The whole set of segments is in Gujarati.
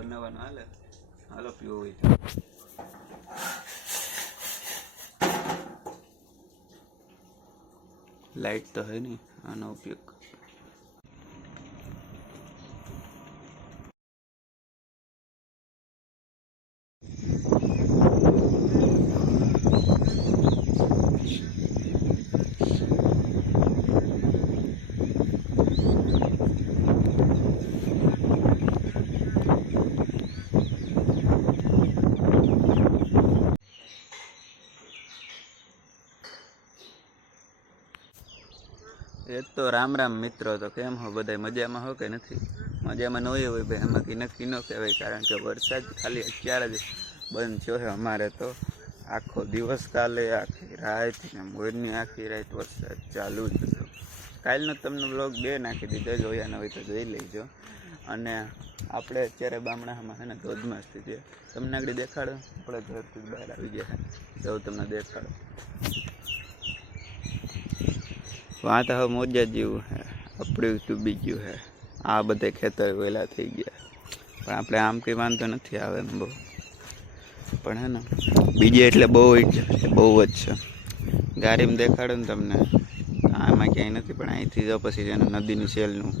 બનાવવાનો હાલે હાલો પીવો હોય તો. લાઈટ તો હે નહીં આનો ઉપયોગ એ તો રામ રામ મિત્રો, તો કેમ હો? બધા મજામાં હો કે નથી? મજામાં ન હોય ભાઈ એમાં કંઈ નક્કી ન કહેવાય, કારણ કે વરસાદ ખાલી અત્યારે જ બંધ થયો છે અમારે તો. આખો દિવસ કાલે, આખી રાત ને મોરની આખી રાત વરસાદ ચાલુ જ હતો. કાલનો તમને બ્લોગ બે નાખી દીધો, જોયા ન હોય તો જોઈ લેજો. અને આપણે અત્યારે બામણામાં છે ને ધોધમાં સ્થિતિ તમને આગળ દેખાડો? આપણે ઘરથી બહાર આવી ગયા જવું તમને દેખાડો. વાં તો હવે મોજા જેવું હે આપણું ડૂબી ગયું હે આ બધે ખેતર વેલા થઈ ગયા. પણ આપણે આમ કંઈ વાંધો નથી આવે બહુ. પણ હે ને, બીજી એટલે બહુ જ બહુ જ છે. ગાડીમાં દેખાડો ને તમને. આમાં ક્યાંય નથી, પણ અહીંથી જો પછી છે ને નદીની સેલનું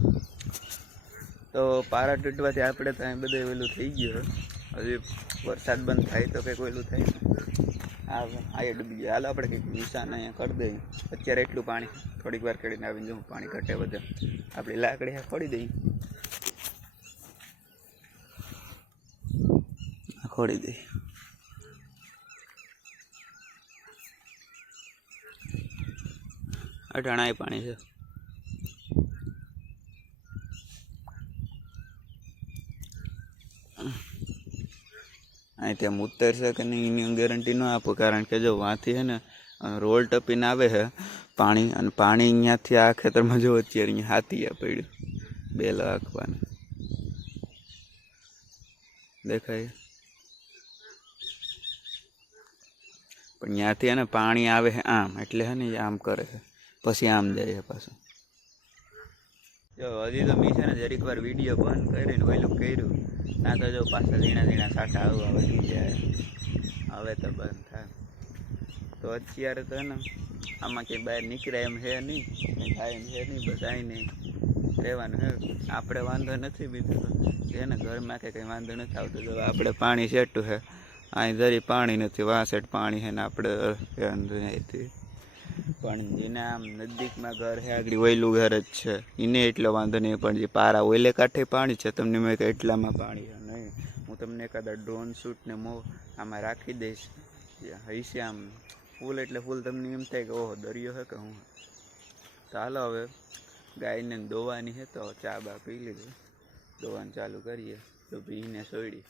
તો પારા તૂટવાથી આપણે તો અહીં બધે વેલું થઈ ગયું. હજી વરસાદ બંધ થાય તો કંઈક વેલું થાય. ને હા આ એ ડૂબી ગયા. હાલો આપણે કંઈક નિશાન અહીંયા કરી દઈએ. અત્યારે એટલું પાણી, થોડીક વાર કરીને આવીને જો પાણી ઘટે બધે. આપણી લાકડી હા ખોડી દઈએ. ખોડી દઈએ. અઢાણાય પાણી છે. અહીં ત્યાં ઉતરશે કે નહીં, એની ગેરંટી ન આપો, કારણ કે જો વાંથી છે ને રોલ ટપીને આવે છે પાણી, અને પાણી અહીંયાથી આ ખેતરમાં જો અત્યારે અહીંયા હાથી પડ્યું. બે લાખવાનું દેખાય? પણ ત્યાંથી છે ને, પાણી આવે છે આમ, એટલે છે ને આમ કરે છે. પછી આમ જાય છે પાછું. જો, હજી તો મી છે ને જરીક વાર વીડિયો બંધ કરીને વહેલું કર્યું. ના તો જો પાછા ઝીણા ઝીણા સાટા આવવા વધી જાય. હવે તો બંધ થાય. તો અત્યારે તો ને, આમાં કંઈ બહાર નીકળાય એમ છે નહીં થાય એમ છે નહીં, બધાય નહીં રહેવાનું હે આપણે વાંધો નથી બીજું તો. છે ને, ઘરમાં કે કંઈ વાંધો નથી આવતો. જો, આપણે પાણી શેટું છે. અહીં જરી પાણી નથી વાસેટ પાણી છે ને, આપણે પણ જેને આમ નજીકમાં ઘર હે આગળ ઓયલું ઘર જ છે. એને એટલો વાંધો નહીં, પણ જે પારા ઓયલે કાંઠે પાણી છે, તમને મેં કહે એટલામાં પાણી છે. નહીં, હું તમને કદાચ ડ્રોન શૂટ ને મો આમાં રાખી દઈશ. હશે આમ ફૂલ, એટલે ફૂલ તમને એમ થાય કે ઓહો, દરિયો છે કે હું? ચાલો હવે, ગાયને દોવાની હે તો ચા બા પી લીધું. દોવાનું ચાલુ કરીએ. તો પીને સોયડી.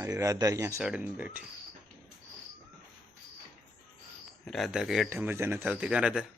મારી રાધા અહીંયા સડીને બેઠી. રાધા કે હેઠે મજા નથી આવતી. કાં રાધા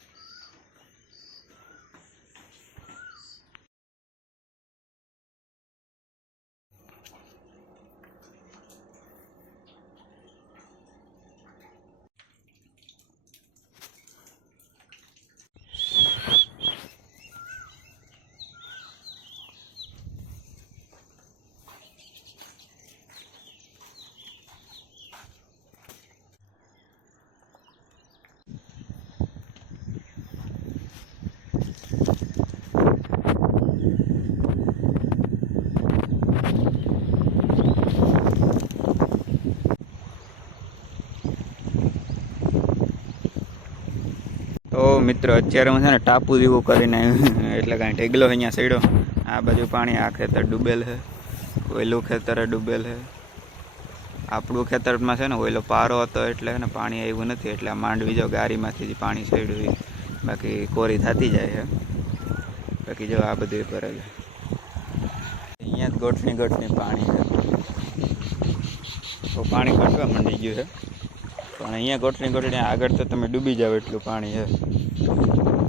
તો મિત્રો, અત્યારે હું છે ને ટાપુ જેવું કરીને એટલે કાંઈ ઢેગલો અહીંયા સડ્યો. આ બાજુ પાણી, આ ખેતર ડૂબેલ છે. ઓયલું ખેતર ડૂબેલ છે. આપણું ખેતરમાં છે ને ઓયલો પારો હતો એટલે ને પાણી આવ્યું નથી. એટલે આ માંડવી જો ગારીમાંથી જ પાણી સડ્યું બાકી કોરી થતી જાય છે. બાકી જો આ બધું ભરેલ અહીંયા જ ગોઠણી ગોઠણી પાણી છે. તો પાણી ઘટવા માંડી ગયું છે. પણ અહીંયા ગોઠણી ગોઠણી આગળ તો તમે ડૂબી જાવ એટલું પાણી છે. Thank you.